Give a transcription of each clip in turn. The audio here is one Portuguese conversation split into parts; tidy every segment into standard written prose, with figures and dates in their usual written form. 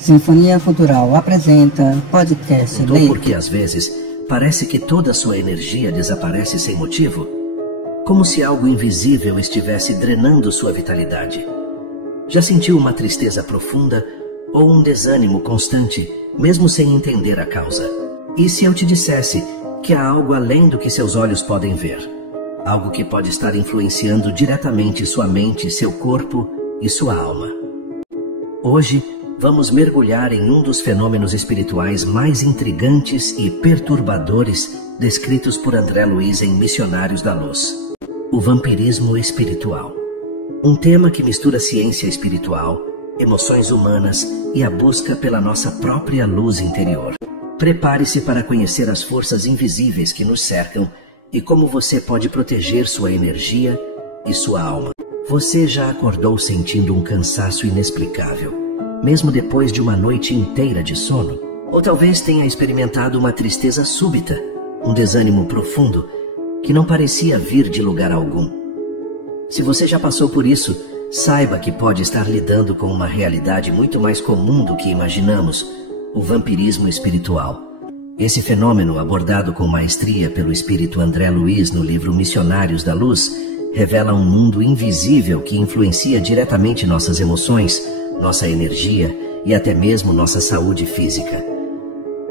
Sinfonia Futural apresenta podcast Então, porque às vezes parece que toda a sua energia desaparece sem motivo, como se algo invisível estivesse drenando sua vitalidade. Já sentiu uma tristeza profunda ou um desânimo constante, mesmo sem entender a causa? E se eu te dissesse que há algo além do que seus olhos podem ver? Algo que pode estar influenciando diretamente sua mente, seu corpo e sua alma. Hoje, vamos mergulhar em um dos fenômenos espirituais mais intrigantes e perturbadores descritos por André Luiz em Missionários da Luz: o vampirismo espiritual. Um tema que mistura ciência espiritual, emoções humanas e a busca pela nossa própria luz interior. Prepare-se para conhecer as forças invisíveis que nos cercam e como você pode proteger sua energia e sua alma. Você já acordou sentindo um cansaço inexplicável, mesmo depois de uma noite inteira de sono? Ou talvez tenha experimentado uma tristeza súbita, um desânimo profundo que não parecia vir de lugar algum. Se você já passou por isso, saiba que pode estar lidando com uma realidade muito mais comum do que imaginamos: o vampirismo espiritual. Esse fenômeno, abordado com maestria pelo espírito André Luiz no livro Missionários da Luz, revela um mundo invisível que influencia diretamente nossas emoções, nossa energia e até mesmo nossa saúde física.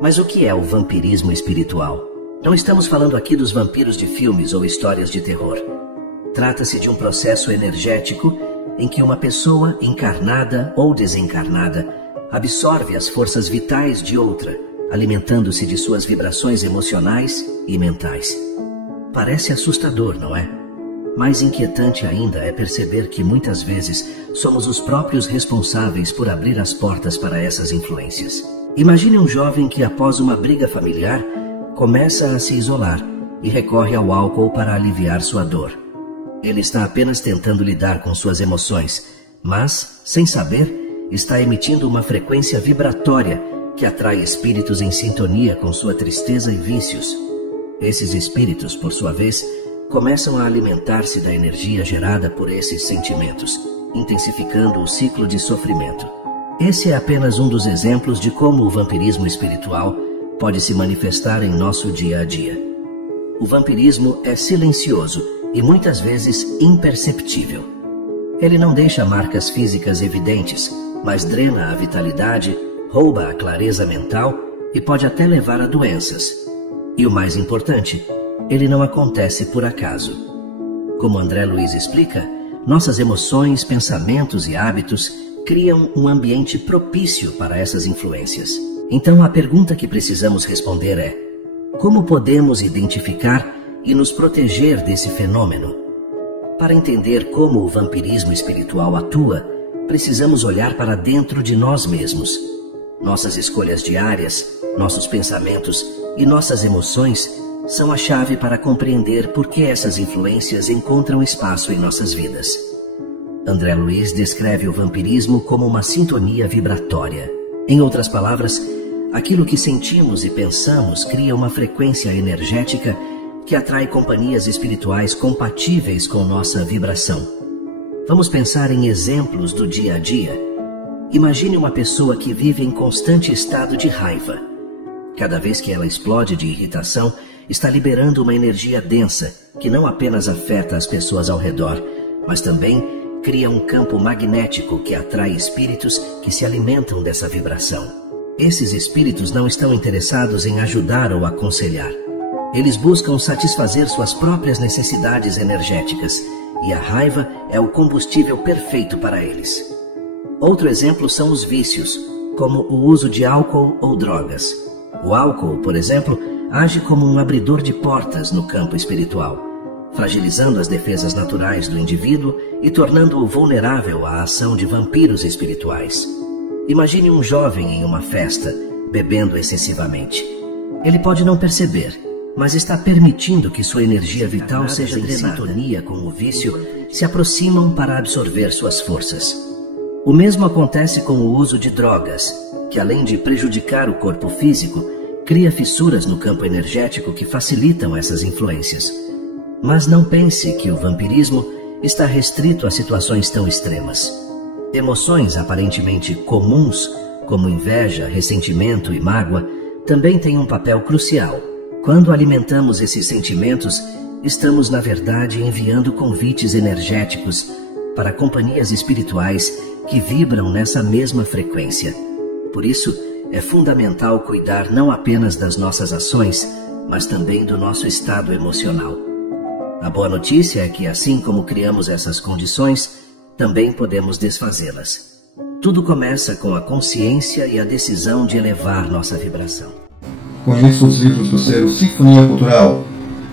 Mas o que é o vampirismo espiritual? Não estamos falando aqui dos vampiros de filmes ou histórias de terror. Trata-se de um processo energético em que uma pessoa, encarnada ou desencarnada, absorve as forças vitais de outra, alimentando-se de suas vibrações emocionais e mentais. Parece assustador, não é? Mais inquietante ainda é perceber que muitas vezes somos os próprios responsáveis por abrir as portas para essas influências. Imagine um jovem que, após uma briga familiar, começa a se isolar e recorre ao álcool para aliviar sua dor. Ele está apenas tentando lidar com suas emoções, mas, sem saber, está emitindo uma frequência vibratória que atrai espíritos em sintonia com sua tristeza e vícios. Esses espíritos, por sua vez, começam a alimentar-se da energia gerada por esses sentimentos, intensificando o ciclo de sofrimento. Esse é apenas um dos exemplos de como o vampirismo espiritual pode se manifestar em nosso dia a dia. O vampirismo é silencioso e muitas vezes imperceptível. Ele não deixa marcas físicas evidentes, mas drena a vitalidade, rouba a clareza mental e pode até levar a doenças. E o mais importante, ele não acontece por acaso. Como André Luiz explica, nossas emoções, pensamentos e hábitos criam um ambiente propício para essas influências. Então a pergunta que precisamos responder é: como podemos identificar e nos proteger desse fenômeno? Para entender como o vampirismo espiritual atua, precisamos olhar para dentro de nós mesmos. Nossas escolhas diárias, nossos pensamentos e nossas emoções são a chave para compreender por que essas influências encontram espaço em nossas vidas. André Luiz descreve o vampirismo como uma sintonia vibratória. Em outras palavras, aquilo que sentimos e pensamos cria uma frequência energética que atrai companhias espirituais compatíveis com nossa vibração. Vamos pensar em exemplos do dia a dia. Imagine uma pessoa que vive em constante estado de raiva. Cada vez que ela explode de irritação, está liberando uma energia densa que não apenas afeta as pessoas ao redor, mas também cria um campo magnético que atrai espíritos que se alimentam dessa vibração. Esses espíritos não estão interessados em ajudar ou aconselhar. Eles buscam satisfazer suas próprias necessidades energéticas, e a raiva é o combustível perfeito para eles. Outro exemplo são os vícios, como o uso de álcool ou drogas. O álcool, por exemplo, age como um abridor de portas no campo espiritual, fragilizando as defesas naturais do indivíduo e tornando-o vulnerável à ação de vampiros espirituais. Imagine um jovem em uma festa, bebendo excessivamente. Ele pode não perceber, mas está permitindo que sua energia vital seja em sintonia com o vício, se aproximam para absorver suas forças. O mesmo acontece com o uso de drogas, que além de prejudicar o corpo físico, cria fissuras no campo energético que facilitam essas influências. Mas não pense que o vampirismo está restrito a situações tão extremas. Emoções aparentemente comuns, como inveja, ressentimento e mágoa, também têm um papel crucial. Quando alimentamos esses sentimentos, estamos, na verdade, enviando convites energéticos para companhias espirituais que vibram nessa mesma frequência. Por isso, é fundamental cuidar não apenas das nossas ações, mas também do nosso estado emocional. A boa notícia é que, assim como criamos essas condições, também podemos desfazê-las. Tudo começa com a consciência e a decisão de elevar nossa vibração. Conheça os livros do selo Sinfonia Cultural,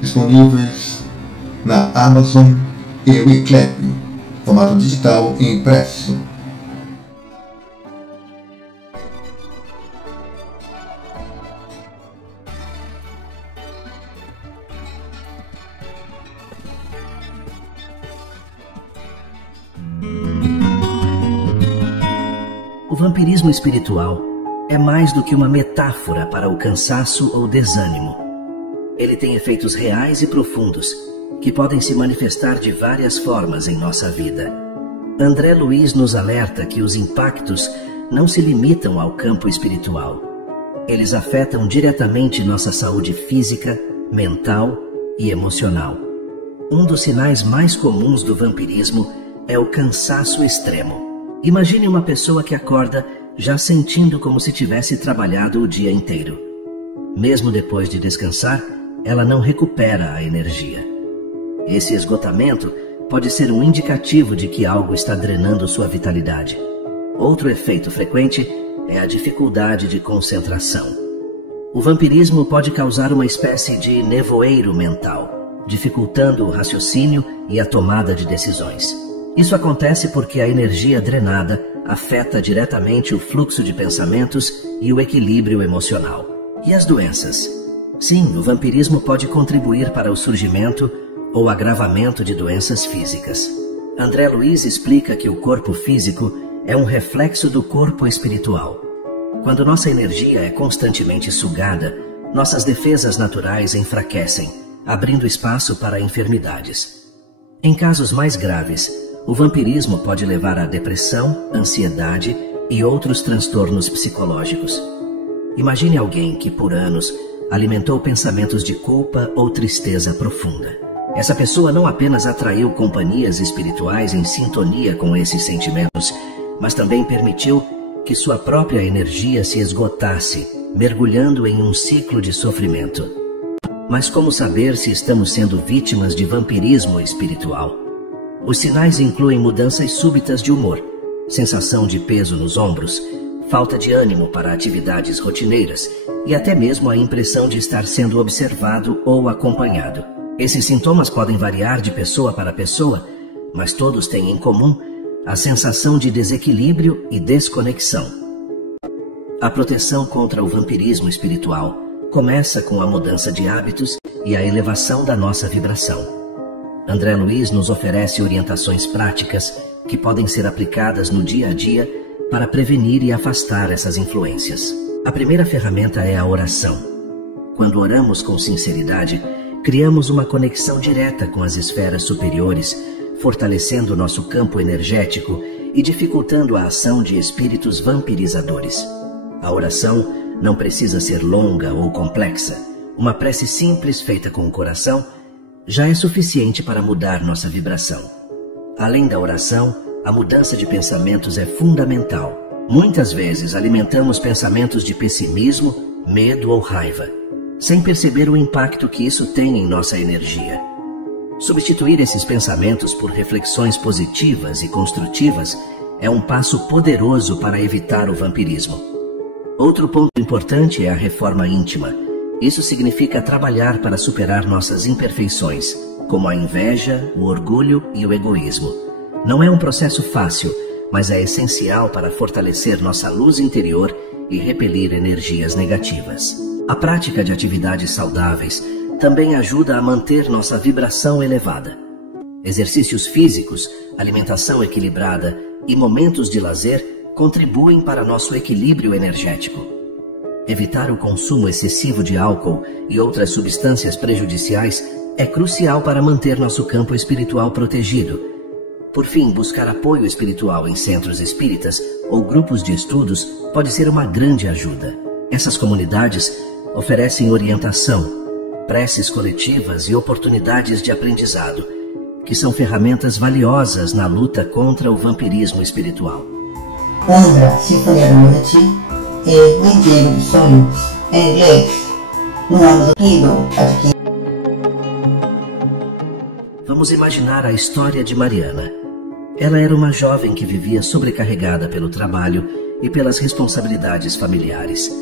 disponíveis na Amazon e Wiclap, formato digital e impresso. O vampirismo espiritual é mais do que uma metáfora para o cansaço ou desânimo. Ele tem efeitos reais e profundos que podem se manifestar de várias formas em nossa vida. André Luiz nos alerta que os impactos não se limitam ao campo espiritual. Eles afetam diretamente nossa saúde física, mental e emocional. Um dos sinais mais comuns do vampirismo é o cansaço extremo. Imagine uma pessoa que acorda já sentindo como se tivesse trabalhado o dia inteiro. Mesmo depois de descansar, ela não recupera a energia. Esse esgotamento pode ser um indicativo de que algo está drenando sua vitalidade. Outro efeito frequente é a dificuldade de concentração. O vampirismo pode causar uma espécie de nevoeiro mental, dificultando o raciocínio e a tomada de decisões. Isso acontece porque a energia drenada afeta diretamente o fluxo de pensamentos e o equilíbrio emocional. E as doenças? Sim, o vampirismo pode contribuir para o surgimento ou agravamento de doenças físicas. André Luiz explica que o corpo físico é um reflexo do corpo espiritual. Quando nossa energia é constantemente sugada, nossas defesas naturais enfraquecem, abrindo espaço para enfermidades. Em casos mais graves, o vampirismo pode levar à depressão, ansiedade e outros transtornos psicológicos. Imagine alguém que, por anos, alimentou pensamentos de culpa ou tristeza profunda. Essa pessoa não apenas atraiu companhias espirituais em sintonia com esses sentimentos, mas também permitiu que sua própria energia se esgotasse, mergulhando em um ciclo de sofrimento. Mas como saber se estamos sendo vítimas de vampirismo espiritual? Os sinais incluem mudanças súbitas de humor, sensação de peso nos ombros, falta de ânimo para atividades rotineiras e até mesmo a impressão de estar sendo observado ou acompanhado. Esses sintomas podem variar de pessoa para pessoa, mas todos têm em comum a sensação de desequilíbrio e desconexão. A proteção contra o vampirismo espiritual começa com a mudança de hábitos e a elevação da nossa vibração. André Luiz nos oferece orientações práticas que podem ser aplicadas no dia a dia para prevenir e afastar essas influências. A primeira ferramenta é a oração. Quando oramos com sinceridade, criamos uma conexão direta com as esferas superiores, fortalecendo nosso campo energético e dificultando a ação de espíritos vampirizadores. A oração não precisa ser longa ou complexa. Uma prece simples feita com o coração já é suficiente para mudar nossa vibração. Além da oração, a mudança de pensamentos é fundamental. Muitas vezes alimentamos pensamentos de pessimismo, medo ou raiva, sem perceber o impacto que isso tem em nossa energia. Substituir esses pensamentos por reflexões positivas e construtivas é um passo poderoso para evitar o vampirismo. Outro ponto importante é a reforma íntima. Isso significa trabalhar para superar nossas imperfeições, como a inveja, o orgulho e o egoísmo. Não é um processo fácil, mas é essencial para fortalecer nossa luz interior e repelir energias negativas. A prática de atividades saudáveis também ajuda a manter nossa vibração elevada. Exercícios físicos, alimentação equilibrada e momentos de lazer contribuem para nosso equilíbrio energético. Evitar o consumo excessivo de álcool e outras substâncias prejudiciais é crucial para manter nosso campo espiritual protegido. Por fim, buscar apoio espiritual em centros espíritas ou grupos de estudos pode ser uma grande ajuda. Essas comunidades oferecem orientação, preces coletivas e oportunidades de aprendizado, que são ferramentas valiosas na luta contra o vampirismo espiritual. Andra, Sinfonia da Noite e Mendigo dos Sonhos, em inglês, no Amazon Kindle. Vamos imaginar a história de Mariana. Ela era uma jovem que vivia sobrecarregada pelo trabalho e pelas responsabilidades familiares.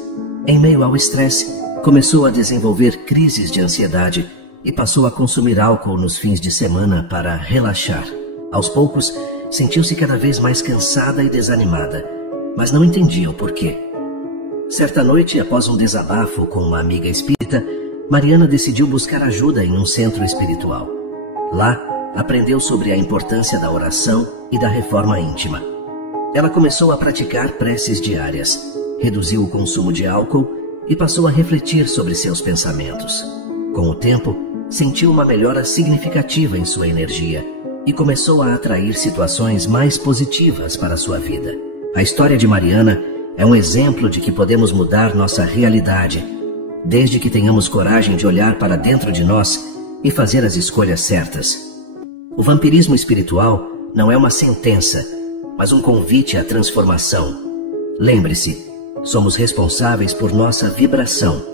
Em meio ao estresse, começou a desenvolver crises de ansiedade e passou a consumir álcool nos fins de semana para relaxar. Aos poucos, sentiu-se cada vez mais cansada e desanimada, mas não entendia o porquê. Certa noite, após um desabafo com uma amiga espírita, Mariana decidiu buscar ajuda em um centro espiritual. Lá, aprendeu sobre a importância da oração e da reforma íntima. Ela começou a praticar preces diárias, reduziu o consumo de álcool e passou a refletir sobre seus pensamentos. Com o tempo, sentiu uma melhora significativa em sua energia e começou a atrair situações mais positivas para a sua vida. A história de Mariana é um exemplo de que podemos mudar nossa realidade, desde que tenhamos coragem de olhar para dentro de nós e fazer as escolhas certas. O vampirismo espiritual não é uma sentença, mas um convite à transformação. Lembre-se, somos responsáveis por nossa vibração.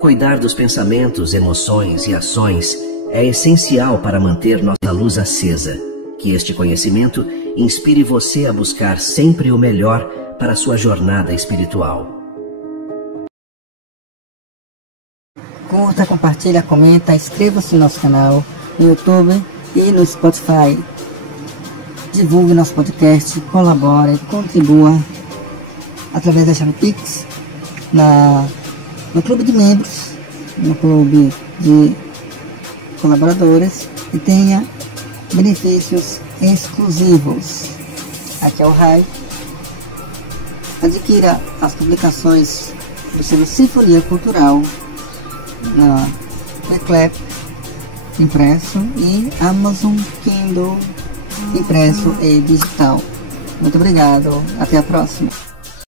Cuidar dos pensamentos, emoções e ações é essencial para manter nossa luz acesa. Que este conhecimento inspire você a buscar sempre o melhor para a sua jornada espiritual. Curta, compartilha, comenta, inscreva-se no nosso canal no YouTube e no Spotify. Divulgue nosso podcast, colabore, contribua através da chave Pix no clube de membros, no clube de colaboradores e tenha benefícios exclusivos. Aqui é o Rai. Adquira as publicações do selo Sinfonia Cultural na Eclep impresso e Amazon Kindle impresso e digital. Muito obrigado, até a próxima.